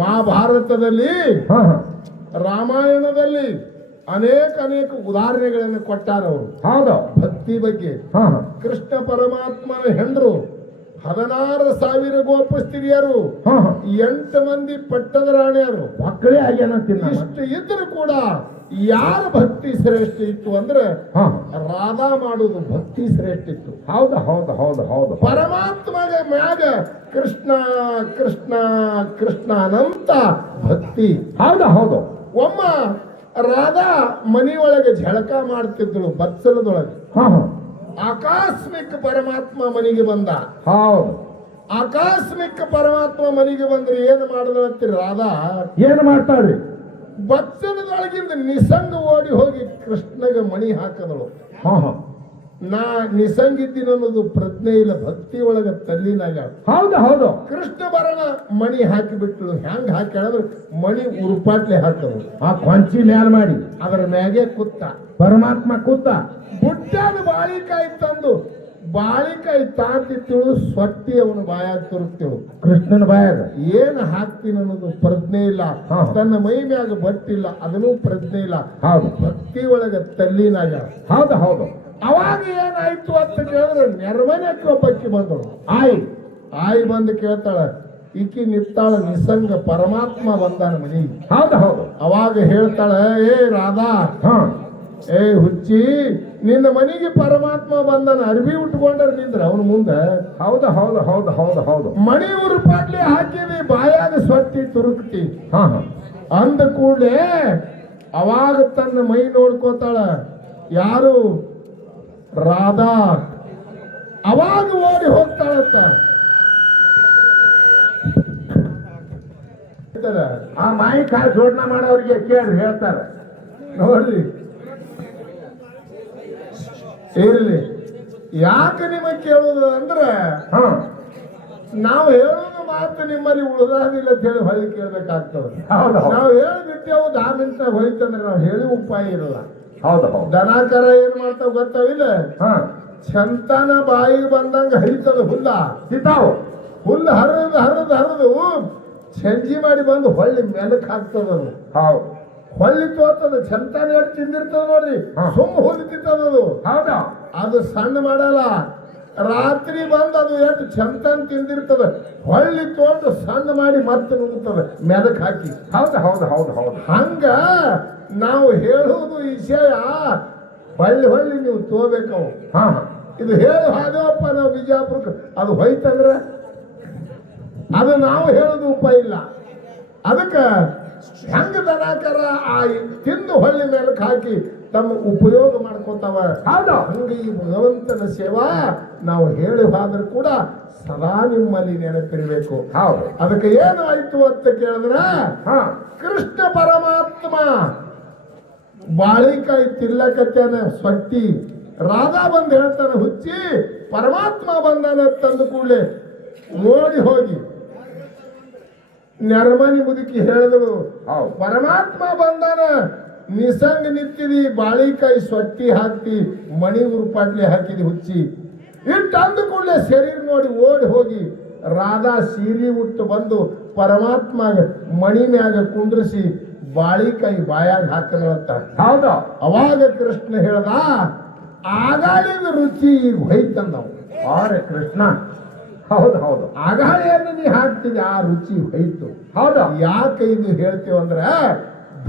ಮಹಾಭಾರತದಲ್ಲಿ ರಾಮಾಯಣದಲ್ಲಿ ಅನೇಕ ಉದಾಹರಣೆಗಳನ್ನು ಕೊಟ್ಟಾರ ಅವರು. ಹೌದು. ಭಕ್ತಿ ಬಗ್ಗೆ ಕೃಷ್ಣ ಪರಮಾತ್ಮನ ಹೆಂಡ್ರು 16,000 ಗೋಪ ಸ್ತ್ರೀಯರು, 8 ಮಂದಿ ಪಟ್ಟದ ರಾಣಿಯರು, ಮಕ್ಕಳೇ ಆಗ್ಯಾನ. ಇಷ್ಟು ಇದ್ರು ಕೂಡ ಯಾರ ಭಕ್ತಿ ಶ್ರೇಷ್ಠ ಇತ್ತು ಅಂದ್ರೆ ರಾಧಾ ಮಾಡುವುದು ಭಕ್ತಿ ಶ್ರೇಷ್ಠ ಇತ್ತು. ಹೌದು ಹೌದು ಹೌದು ಹೌದು. ಪರಮಾತ್ಮಗ ಮ್ಯಾಗ ಕೃಷ್ಣ ಕೃಷ್ಣ ಕೃಷ್ಣ ಅನಂತ ಭಕ್ತಿ. ಹೌದು ಹೌದು. ಒಮ್ಮ ರಾಧಾ ಮನೆಯೊಳಗೆ ಝಳಕ ಮಾಡ್ತಿದ್ದಳು ಬತ್ಸಲದೊಳಗೆ. ಆಕಸ್ಮಿಕ ಪರಮಾತ್ಮ ಮನೆಗೆ ಬಂದ. ಹೌದು. ಆಕಸ್ಮಿಕ ಪರಮಾತ್ಮ ಮನೆಗೆ ಬಂದ್ರೆ ಏನು ಮಾಡಿದಳಂತೀರಿ? ರಾಧಾ ಏನು ಮಾಡ್ತಾಳ್ರಿ? ಬತ್ಸಲದೊಳಗಿಂದ ನಿಸಂಗ ಓಡಿ ಹೋಗಿ ಕೃಷ್ಣಗೆ ಮಣಿ ಹಾಕದಳು. ನಾ ನಿಸಂಗಿದ್ದೀನಿ ಅನ್ನೋದು ಪ್ರಜ್ಞೆ ಇಲ್ಲ, ಭಕ್ತಿ ಒಳಗ ತಲ್ಲಿನಾಗ. ಹೌದು ಹೌದು. ಕೃಷ್ಣ ಬರಣ ಮಣಿ ಹಾಕಿ ಬಿಟ್ಟಳು. ಹೆಂಗ್ ಹಾಕಿ ಹೇಳಿದ್ರೆ ಮಣಿ ಉರುಪಾಟ್ಲೆ ಹಾಕದು. ಆ ಕೊಂಚಿ ಮ್ಯಾಲ ಮಾಡಿ ಅದರ ಮ್ಯಾಗೆ ಕೂತ ಪರಮಾತ್ಮ ಕೂತ ಬುಟ್ಟಾದ ಬಾಳಿಕಾಯಿ ತಂದು ಬಾಳಿಕಾಯಿ ತಾತಿತ್ತಳು, ಸೊಟ್ಟಿ ಅವನ ಬಾಯಾಗ ತುರುಕ್ತೇಳು. ಕೃಷ್ಣನ ಬಾಯಾಗ ಏನ್ ಹಾಕ್ತೀನಿ ಅನ್ನೋದು ಪ್ರಜ್ಞೆ ಇಲ್ಲ, ತನ್ನ ಮೈ ಮ್ಯಾಗ ಬಟ್ಟಿಲ್ಲ, ಅದನ್ನೂ ಪ್ರಜ್ಞೆ ಇಲ್ಲ. ಹೌದು. ಭಕ್ತಿ ಒಳಗ ತಲ್ಲಿನಾಗ. ಹೌದು ಹೌದು. ಅವಾಗ ಏನಾಯ್ತು ಅಂತ ಕೇಳಿದ್ರೆ ನೆರಮನೆಕ್ಕೆ ಒಬ್ಬಕ್ಕಿ ಬಂದಳು. ಆಯಿ ಬಂದು ಕೇಳ್ತಾಳ, ಈಕಿ ನಿತ್ತಾಳ ನಿಸಂಗ ಪರಮಾತ್ಮ ಬಂದಾನ ಮನೆಗೆ. ಹೌದು ಹೌದು. ಅವಾಗ ಹೇಳ್ತಾಳ, ಏ ರಾಧಾ, ಏ ಹುಚ್ಚಿ, ನಿನ್ನ ಮನೆಗೆ ಪರಮಾತ್ಮ ಬಂದಾನ, ಅರ್ಬಿ ಉಟ್ಕೊಂಡ್ರ ನಿಂದ್ರ ಅವನ ಮುಂದೆ. ಹೌದು ಹೌದು ಹೌದು ಹೌದು ಹೌದು. ಮಣಿ ಉರುಪಾಟ್ಲೆ ಹಾಕಿದಿ, ಬಾಯಾಗ ಸೊಟ್ಟಿ ತುರುಕ್ತಿ ಅಂದ ಕೂಡಲೇ ಅವಾಗ ತನ್ನ ಮೈ ನೋಡ್ಕೋತಾಳ ಯಾರು? ರಾಧಾ. ಅವಾಗ ಓಡಿ ಹೋಗ್ತಾಳಂತ. ಆ ಮಾಯಿ ಕಾಯಿ ಜೋಡಣೆ ಮಾಡೋರಿಗೆ ಕೇಳ್ರಿ, ಹೇಳ್ತಾರ ನೋಡ್ರಿ. ಇರ್ಲಿ, ಯಾಕೆ ನಿಮಗೆ ಕೇಳುವುದು ಅಂದ್ರೆ ನಾವು ಹೇಳೋದು ಮಾತು ನಿಮ್ಮಲ್ಲಿ ಉಳಿದಾಗಿಲ್ಲ ಅಂತ ಹೇಳಿ ಹೊಳ್ಳಿ ಕೇಳ್ಬೇಕಾಗ್ತದೆ. ನಾವು ಹೇಳಿ ಬಿಟ್ಟೇವು 10 ಮಿನಿಟ್ನಾಗ ಹೋಯ್ತಂದ್ರೆ ನಾವು ಹೇಳಿ ಉಪಾಯ ಇರಲ್ಲ. ಹೌದು. ದನಕರ ಏನ್ ಮಾಡ್ತಾವ ಗೊತ್ತಾವಿಲ್ಲ? ಚಂತನ ಬಾಯಿಗೆ ಬಂದಂಗ ಹರಿತದ ಹುಲ್ಲ. ಸಿತಾವು ಹುಲ್ಲು ಹರಿದು ಸಂಜಿ ಮಾಡಿ ಬಂದು ಹೊಳ್ಳಿ ಮೆಲಕ್ ಹಾಕ್ತದ. ಹೌದು. ಹೊಳ್ಳಿ ತೋರ್ತದ. ಚಂತಾನ ಎಷ್ಟು ತಿಂದಿರ್ತದ ನೋಡ್ರಿ, ಸುಮ್ಮ ಹುಲ್ಲು ತಿಂತದದು. ಹೌದಾ? ಅದು ಸಣ್ಣ ಮಾಡಲ್ಲ. ರಾತ್ರಿ ಬಂದು ಅದು ಎಷ್ಟು ಚಂತನ್ ತಿಂದಿರ್ತದ, ಹೊಳ್ಳಿ ತೋಂಡು ಸಣ್ಣ ಮಾಡಿ ಮತ್ತೆ ನುಗ್ತದ ಮೆಲಕ್ ಹಾಕಿ. ಹೌದು ಹೌದು ಹೌದು ಹೌದು. ಹಂಗ ನಾವು ಹೇಳುವುದು ವಿಷಯ ಹೊಳ್ಳಿ ನೀವು ತೋಬೇಕವು. ಇದು ಹೇಳಿ ಹಾದೇವಪ್ಪ ನಾವು ಬಿಜಾಪುರಕ್ಕೆ, ಅದು ಹೋಯ್ತಂದ್ರೆ ಅದು ನಾವು ಹೇಳೋದು ಉಪಾಯ ಇಲ್ಲ. ಅದಕ್ಕೆ ಹೆಂಗ ದನಾಕರ ಆ ತಿಂದು ಹೊಳ್ಳಿ ಮೇಲಕ್ಕೆ ಹಾಕಿ ತಮ್ಮ ಉಪಯೋಗ ಮಾಡ್ಕೋತಾವ. ಹಂಗ ಈ ಭಗವಂತನ ಸೇವಾ ನಾವು ಹೇಳಿ ಹೋದ್ರೆ ಕೂಡ ಸದಾ ನಿಮ್ಮಲ್ಲಿ ನೆನಪಿರ್ಬೇಕು. ಅದಕ್ಕೆ ಏನು ಆಯ್ತು ಅಂತ ಕೇಳಿದ್ರೆ ಕೃಷ್ಣ ಪರಮಾತ್ಮ ಬಾಳಿಕಾಯಿ ತಿರ್ಲಕತ್ಯಾನ ಸೊಟ್ಟಿ. ರಾಧಾ ಬಂದು ಹೇಳ್ತಾನೆ, ಹುಚ್ಚಿ ಪರಮಾತ್ಮ ಬಂದಾನ ತಂದು ಕೂಡಲೇ ಓಡಿ ಹೋಗಿ ನೆರಮನಿ ಮುದುಕಿ ಹೇಳಿದಳು, ಪರಮಾತ್ಮ ಬಂದಾನ, ನಿಸಂಗ ನಿಂತಿದಿ, ಬಾಳಿಕಾಯಿ ಸೊಟ್ಟಿ ಹಾಕ್ತಿ, ಮಣಿ ಉರುಪಾಟ್ಲಿ ಹಾಕಿದಿ ಹುಚ್ಚಿ. ಇಟ್ಟು ಅಂದ ಕೂಡಲೇ ಶರೀರ ನೋಡಿ ಓಡಿ ಹೋಗಿ ರಾಧಾ ಸೀರೆ ಉಟ್ಟು ಬಂದು ಪರಮಾತ್ಮ ಮಣಿ ಮ್ಯಾಗ ಕುಂಡ್ರಿಸಿ ಬಾಳಿಕಾಯಿ ಬಾಯಾಗ ಹಾಕದಂತ. ಹೌದು. ಅವಾಗ ಕೃಷ್ಣ ಹೇಳ್ದ, ಆಗಾಳಿದ ರುಚಿ ಈಗ ಹೋಯ್ತಂದವು. ಅರೆ ಕೃಷ್ಣ. ಹೌದು ಹೌದು. ಆಗಾಳಿಯನ್ನು ನೀ ಹಾಕ್ತಿದ್ದೆ, ಆ ರುಚಿ ಹೋಯ್ತು. ಹೌದು. ಯಾಕೆ ಇದು ಹೇಳ್ತೀವಂದ್ರೆ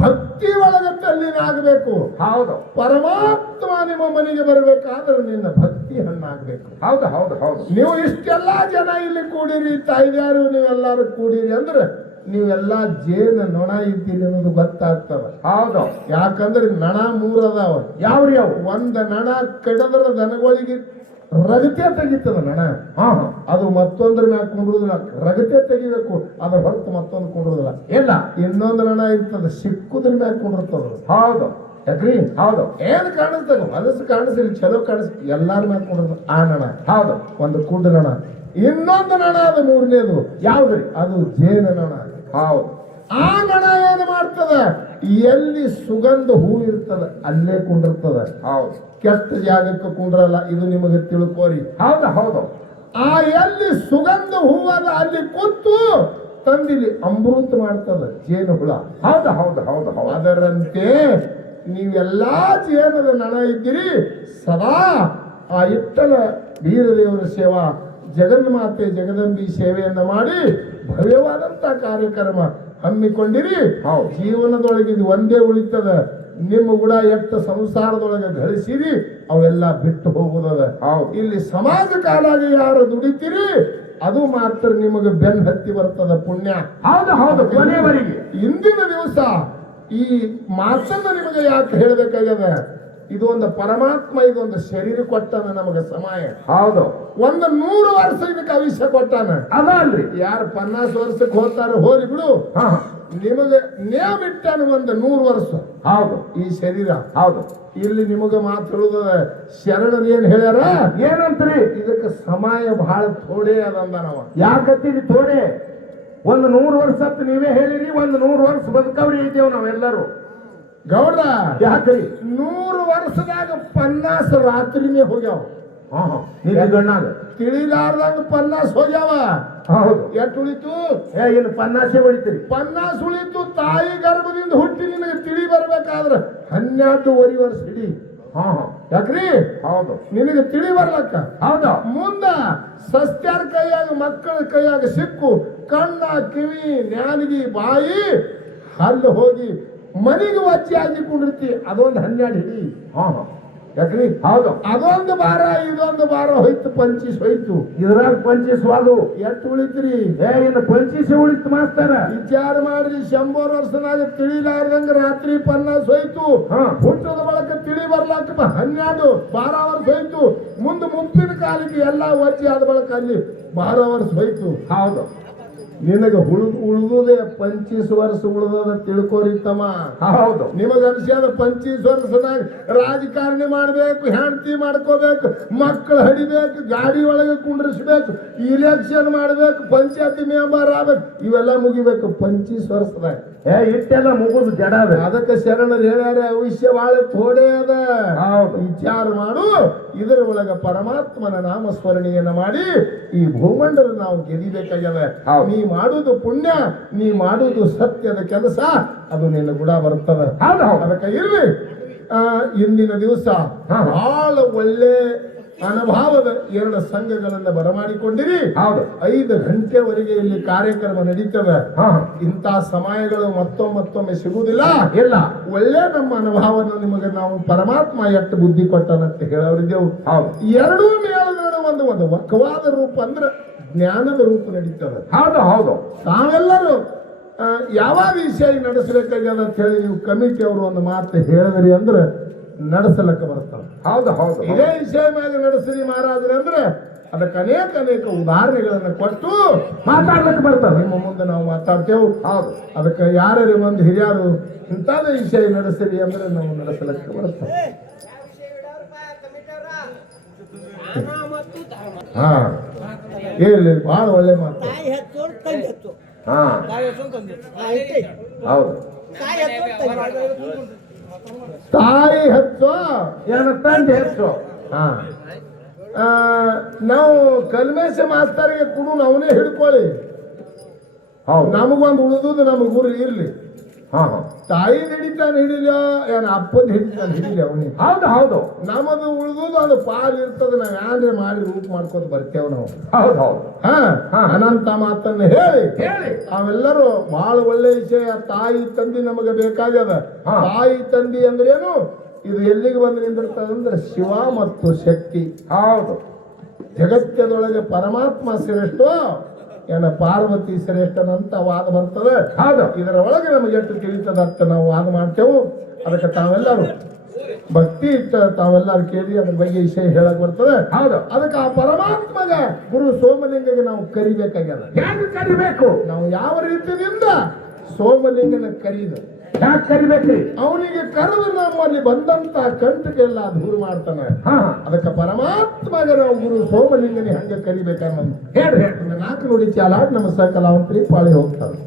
ಭಕ್ತಿ ಒಳಗಟ್ಟಲ್ಲಿನಾಗಬೇಕು. ಹೌದು. ಪರಮಾತ್ಮ ನಿಮ್ಮ ಮನೆಗೆ ಬರಬೇಕಾದ್ರೆ ನಿನ್ನ ಭಕ್ತಿ ಹಣ್ಣಾಗಬೇಕು. ಹೌದು ಹೌದು ಹೌದು. ನೀವು ಇಷ್ಟೆಲ್ಲಾ ಜನ ಇಲ್ಲಿ ಕೂಡಿರಿ, ತಾಯಿದಾರು ನೀವೆಲ್ಲಾರು ಕೂಡಿರಿ ಅಂದ್ರೆ ನೀವೆಲ್ಲ ಜೇನ ನೊಣ ಇದ್ದೀರಿ ಅನ್ನೋದು ಗೊತ್ತಾಗ್ತವ. ಹೌದು. ಯಾಕಂದ್ರೆ ನಣ 3 ಅದಾವ. ಯಾವ್ರಿ ಅವು? ಒಂದ ನಣ ಕಡದ್ರ ದನಗಳಿಗೆ ರಗತೆ ತೆಗಿತದ ನಣ. ಅದು ಮತ್ತೊಂದ್ರ ಮ್ಯಾಗ ಕುಂಡ್ರುದಿಲ್ಲ, ರಗತೆ ತೆಗಿಬೇಕು, ಅದ್ರ ಹೊರತು ಮತ್ತೊಂದು ಕುಂಡ್ರುದಿಲ್ಲ. ಇಲ್ಲ, ಇನ್ನೊಂದು ನಣ ಇರ್ತದ, ಸಿಕ್ಕುದ್ರ ಮ್ಯಾಗ ಕುಂಡಿರ್ತದ. ಹೌದು. ಯಾಕ್ರಿ? ಹೌದು. ಏನ್ ಕಾಣಿಸ್ತದ? ಹೊಲಸು ಕಾಣಿಸ್ರಿ, ಚಲೋ ಕಾಣಿಸ್, ಎಲ್ಲಾರ ಮ್ಯಾಗ ಕುಂಡ್ರದ ಆ ನಣ. ಹೌದು. ಒಂದು ಕುಂಡ ನಣ. ಇನ್ನೊಂದು ನಣ ಅದು 3ನೇದು. ಯಾವ್ದ್ರಿ? ಅದು ಜೇನ ನಣ. ಹೌದು. ಆ ನಣ ಏನು ಮಾಡ್ತದ? ಎಲ್ಲಿ ಸುಗಂಧ ಹೂ ಇರ್ತದ ಅಲ್ಲೇ ಕುಂಡಿರ್ತದ. ಹೌದು. ಕೆಟ್ಟ ಜಾಗಕ್ಕೆ ಕುಂಡ್ರಲ್ಲ, ಇದು ನಿಮಗೆ ತಿಳ್ಕೋರಿ. ಹೌದು ಹೌದು. ಆ ಎಲ್ಲಿ ಸುಗಂಧ ಹೂವದ ಅಲ್ಲಿ ಕೂತು ತಂದಿಲಿ ಅಮೃತ ಮಾಡ್ತದ ಜೇನು ಹುಳ. ಹೌದು ಹೌದು ಹೌದು ಹೌದು. ಅದರಂತೆ ನೀವೆಲ್ಲಾ ಜೇನದ ನನ ಇದ್ದೀರಿ. ಸದಾ ಆ ಇಟ್ಟಲ ವೀರದೇವರ ಸೇವಾ, ಜಗನ್ಮಾತೆ ಜಗದಂಬಿ ಸೇವೆಯನ್ನ ಮಾಡಿ ಭವ್ಯವಾದಂತ ಕಾರ್ಯಕ್ರಮ ಹಮ್ಮಿಕೊಂಡಿರಿ. ಹೌದು. ಜೀವನದೊಳಗೆ ಇದು ಒಂದೇ ಉಳಿತದ. ನಿಮ್ಮ ಕೂಡ ಎಷ್ಟು ಸಂಸಾರದೊಳಗೆ ಗಳಿಸಿರಿ ಅವೆಲ್ಲ ಬಿಟ್ಟು ಹೋಗುದದ. ಹೌದು. ಇಲ್ಲಿ ಸಮಾಜ ಕಾಲಾಗಿ ಯಾರು ದುಡಿತೀರಿ ಅದು ಮಾತ್ರ ನಿಮಗೆ ಬೆನ್ ಹತ್ತಿ ಬರ್ತದ ಪುಣ್ಯ. ಹೌದು ಹೌದು. ಕೊನೆಯವರೆಗೆ ಇಂದಿನ ದಿವಸ ಈ ಮಾತನ್ನ ನಿಮಗೆ ಯಾಕೆ ಹೇಳ್ಬೇಕಾಗ್ಯದ? ಇದು ಒಂದು ಪರಮಾತ್ಮ, ಇದೊಂದು ಶರೀರ ಕೊಟ್ಟಾನ ನಮಗೆ ಸಮಯ. ಹೌದು. ಒಂದು 100 ವರ್ಷ ಇದಕ್ಕೆ ಆಯುಷ್ಯ ಕೊಟ್ಟಾನ. ಅದಲ್ರಿ, ಯಾರು 50 ವರ್ಷಕ್ಕೆ ಹೋಗ್ತಾರ ಹೋಲಿ ಬಿಡು. ಹಾ ನಿಮಗೆ ನೇಮ ಇಟ್ಟಾನ ಒಂದು 100 ವರ್ಷ. ಹೌದು. ಈ ಶರೀರ ಹೌದು. ಇಲ್ಲಿ ನಿಮಗೆ ಮಾತು ಹೇಳುದ ಶರಣರು ಏನ್ ಹೇಳ್ಯಾರ? ಏನಂತ್ರಿ? ಇದಕ್ಕೆ ಸಮಯ ಬಹಳ ಥೋಡೆ ಅದಂದ ನಾವ. ಯಾಕತ್ತೀರಿ ತೋಡೆ? ಒಂದು 100 ವರ್ಷ ಅಂತ ನೀವೇ ಹೇಳಿರಿ. ಒಂದು 100 ವರ್ಷ ಬದುಕವ್ರಿ ಇದ್ದೇವ್ ನಾವೆಲ್ಲರೂ. ಗೌಡ್ರ ಯಾಕ್ರಿ? 100 ವರ್ಷದಾಗ 50 ರಾತ್ರಿನೇ ಹೋಗ್ಯಾವ. ನಿನ್ನ ಗಣ್ಣಾಗ ತಿಳಿಲಾರ್ದಂಗ 50 ಹೋಗ್ಯಾವ. ಹೌದು. ಎಷ್ಟು ಉಳಿತು? ಏನು 50 ಹೊಡಿತೀರಿ? 50 ಉಳಿತು. ತಾಯಿ ಗರ್ಭದಿಂದ ಹುಟ್ಟಿ ನಿನಗೆ ತಿಳಿ ಬರ್ಬೇಕಾದ್ರ 12 ವರ್ಷ ಹಿಡಿ. ಯಾಕ್ರಿ? ಹೌದು. ನಿನಗೆ ತಿಳಿ ಬರ್ಲಕ್ಕ. ಹೌದು. ಮುಂದ ಸಸ್ತ್ಯಾರ ಕೈಯಾಗ, ಮಕ್ಕಳ ಕೈಯಾಗ ಸಿಕ್ಕು ಕಣ್ಣ, ಕಿವಿ, ನ್ಯಾನಿಗಿ, ಬಾಯಿ, ಹಲ್ಲು ಹೋಗಿ ಮನಿಗೆ ವಜ್ಜೆ ಆಗಿ ಕುಂಡಿರ್ತಿ. ಅದೊಂದು 12 ಹಿಡಿ. ಯಾಕ್ರಿ? ಹೌದು. ಅದೊಂದು ಬಾರ, ಇದೊಂದು ಬಾರ ಹೋಯ್ತು. 25 ಹೋಯ್ತು. ಇದ್ರಾಗ 25 ಎಷ್ಟು ಉಳಿತ್ರಿ? ಇನ್ನು 25 ಉಳಿತು ಮಾಸ್ತರ. ವಿಚಾರ ಮಾಡ್ರಿ. 100 ವರ್ಷನಾಗ ತಿಳಿಲಾರ್ದಂಗ ರಾತ್ರಿ 50 ಹೋಯ್ತು. ಹುಟ್ಟದ ಬಳಕ ತಿಳಿ ಬರ್ಲಾಕ 12 ವರ್ಷ ಹೋಯ್ತು. ಮುಂದೆ ಮುಪ್ಪಿನ ಕಾಲಿಗೆ ಎಲ್ಲ ವಜ್ಜೆ ಆದ ಬಳಕ ಅಲ್ಲಿ 12 ವರ್ಷ ಹೋಯ್ತು. ಹೌದು. ನಿನಗೆ ಉಳಿದುದೇ 25 ವರ್ಷ ಉಳಿದ ತಿಳ್ಕೋರಿತ್ತಮ್ಮ. ಹೌದು. ನಿಮಗ ಅನ್ಸ್ಯಾದ 25 ವರ್ಷದಾಗ ರಾಜಕಾರಣಿ ಮಾಡ್ಬೇಕು, ಹೆಂಡತಿ ಮಾಡ್ಕೋಬೇಕು, ಮಕ್ಕಳು ಹಡಿಬೇಕು, ಗಾಡಿ ಒಳಗೆ ಕುಂಡ್ರಿಸ್ಬೇಕು, ಇಲೆಕ್ಷನ್ ಮಾಡ್ಬೇಕು, ಪಂಚಾಯತಿ ಮೆಂಬರ್ ಆಗ್ಬೇಕು, ಇವೆಲ್ಲ ಮುಗಿಬೇಕು 25 ವರ್ಷದಾಗ. ಇಟ್ಟೆಲ್ಲ ಮುಗುದು ಜಡ ಅದ. ಅದಕ್ಕೆ ಶರಣರು ಹೇಳ್ಯಾರ ಆಯುಷ್ಯ ಬಹಳ ಥೋಡೆ ಅದ. ವಿಚಾರ ಮಾಡು. ಇದರ ಒಳಗ ಪರಮಾತ್ಮನ ನಾಮಸ್ಮರಣೆಯನ್ನ ಮಾಡಿ ಈ ಭೂಮಂಡಲ ನಾವು ಗೆದಿಬೇಕಾಗ್ಯದ. ನೀ ಮಾಡುವುದು ಪುಣ್ಯ, ನೀ ಮಾಡುವುದು ಸತ್ಯದ ಕೆಲಸ, ಅದು ನಿನ್ನ ಗುಣ ಬರ್ತದ. ಅದಕ್ಕೆ ಇರ್ಲಿ. ಇಂದಿನ ದಿವಸ ಬಹಳ ಒಳ್ಳೆ ಅನುಭವದ 2 ಸಂಘಗಳನ್ನ ಬರಮಾಡಿಕೊಂಡಿರಿ. 5 ಗಂಟೆವರೆಗೆ ಇಲ್ಲಿ ಕಾರ್ಯಕ್ರಮ ನಡೀತದೆ. ಇಂಥ ಸಮಯಗಳು ಮತ್ತೊಮ್ಮೆ ಸಿಗುವುದಿಲ್ಲ. ಇಲ್ಲ. ಒಳ್ಳೆ ನಮ್ಮ ಅನುಭವವನ್ನು ನಿಮಗೆ ನಾವು ಪರಮಾತ್ಮ ಎಷ್ಟು ಬುದ್ಧಿ ಕೊಟ್ಟನಂತ ಹೇಳೋರಿದ್ದೆವು. 2 ಮೇಳದ ಒಂದು ವಕ್ವಾದ ರೂಪ ಅಂದ್ರೆ ಜ್ಞಾನದ ರೂಪ ನಡೀತದೆ. ಹೌದು ಹೌದು. ತಾವೆಲ್ಲರೂ ಯಾವಾಗ ವಿಷಯ ನಡೆಸಬೇಕಾಗ್ಯದ ಅಂತ ಹೇಳಿ ನೀವು ಕಮಿಟಿ ಅವರು ಒಂದು ಮಾತು ಹೇಳಿದ್ರಿ ಅಂದ್ರೆ ನಡೆಸಲಕ್ಕ ಬರ್ತಾರೆ. ಹೌದು ಹೌದು. ಇದೇ ವಿಷಯ ಮ್ಯಾಗ ನಡೆಸ್ರಿ ಮಹಾರಾಜರು ಅಂದ್ರೆ ಅದಕ್ಕೆ ಅನೇಕ ಉದಾಹರಣೆಗಳನ್ನ ಕೊಟ್ಟು ಮಾತಾಡ್ಲಿಕ್ಕೆ ಬರ್ತಾರೆ. ನಿಮ್ಮ ಮುಂದೆ ನಾವು ಮಾತಾಡ್ತೇವೆ. ಹೌದು. ಅದಕ್ಕೆ ಯಾರು ಒಂದು ಹಿರಿಯರು ಇಂಥದೇ ವಿಷಯ ನಡೆಸಿರಿ ಅಂದ್ರೆ ನಾವು ನಡೆಸಲಕ್ಕೆ ಬರ್ತೇವೆ. ಹಾ ಹೇಳಿ, ಬಹಳ ಒಳ್ಳೆ ಮಾತು. ಹೌದು. ತಾಯಿ ಹಚ್ಚೋ ಏನು ತಂದೆ ಹೆಚ್ಚು. ನಾವು ಕಲ್ಮೇಶ ಮಾಸ್ತರ್ಗೆ ಕೊಡು, ಅವನೇ ಹಿಡ್ಕೊಳ್ಳಿ. ನಮಗೊಂದು ಉಳಿದುದು ನಮಗ್ ಗುರಿ ಇರ್ಲಿ. ತಾಯಿ ಹಿಡಿತಾನೆ ಹಿಡಿಲ, ಏನ್ ಅಪ್ಪನ ಹಿಡಿತಾನೆ ಹಿಡಿಲಿ ಅವನಿಗೆ. ಹೌದು ಹೌದು. ನಮ್ಮದು ಉಳಿದುದು ಅದು ಪಾಲ್ ಇರ್ತದ. ನಾವ್ ಯಾರೇ ಮಾಡಿ ರೂಪ ಮಾಡ್ಕೊತ ಬರ್ತೇವ ನಾವು. ಹೌದು ಹೌದು. ಅನಂತ ಮಾತನ್ನ ಹೇಳಿ ಅವೆಲ್ಲರೂ ಬಹಳ ಒಳ್ಳೆ ವಿಷಯ. ತಾಯಿ ತಂದಿ ನಮಗೆ ಬೇಕಾಗ್ಯದ. ತಾಯಿ ತಂದಿ ಅಂದ್ರೆ ಏನು? ಇದು ಎಲ್ಲಿಗೆ ಬಂದು ನಿಂದಿರ್ತದೆ ಅಂದ್ರೆ ಶಿವ ಮತ್ತು ಶಕ್ತಿ. ಹೌದು. ಜಗತ್ತದೊಳಗೆ ಪರಮಾತ್ಮ ಶ್ರೇಷ್ಠ, ಏನ ಪಾರ್ವತಿ ಶ್ರೇಷ್ಠನಂತ ವಾದ ಬರ್ತದೆ. ಹೌದು. ಇದರ ಒಳಗೆ ನಮಗೆ ಎಷ್ಟು ತಿಳಿತದಂತ ನಾವು ವಾದ ಮಾಡ್ತೇವೆ. ಅದಕ್ಕೆ ತಾವೆಲ್ಲರೂ ಭಕ್ತಿ ಇಟ್ಟ ತಾವೆಲ್ಲರೂ ಕೇಳಿ ಅದ್ರ ಬಗ್ಗೆ ವಿಷಯ ಹೇಳಕ್ ಬರ್ತದೆ. ಹೌದು. ಅದಕ್ಕೆ ಆ ಪರಮಾತ್ಮಗ ಗುರು ಸೋಮಲಿಂಗಗೆ ನಾವು ಕರಿಬೇಕಾಗ್ಯದ. ಯಾಕೆ ಕರಿಬೇಕು? ನಾವು ಯಾವ ರೀತಿಯಿಂದ ಸೋಮಲಿಂಗನ ಕರೀದು ಯಾಕೆ ಕರಿಬೇಕ್ರಿ? ಅವನಿಗೆ ಕರೆದು ನಮ್ಮಲ್ಲಿ ಬಂದಂತ ಕಂಟಕ್ಕೆಲ್ಲ ದೂರ ಮಾಡ್ತಾನೆ. ಅದಕ್ಕೆ ಪರಮಾತ್ಮಗ ನಾವು ಗುರು ಸೋಮಲಿಂಗನಿ ಹಂಗೆ ಕರಿಬೇಕನ್ನೋದು. 4 ನುಡಿ ಚಾಲಾಡ್ ನಮ್ಮ ಸಕಲಾವಂತರಿ ಪಾಳಿ ಹೋಗ್ತಾರೆ.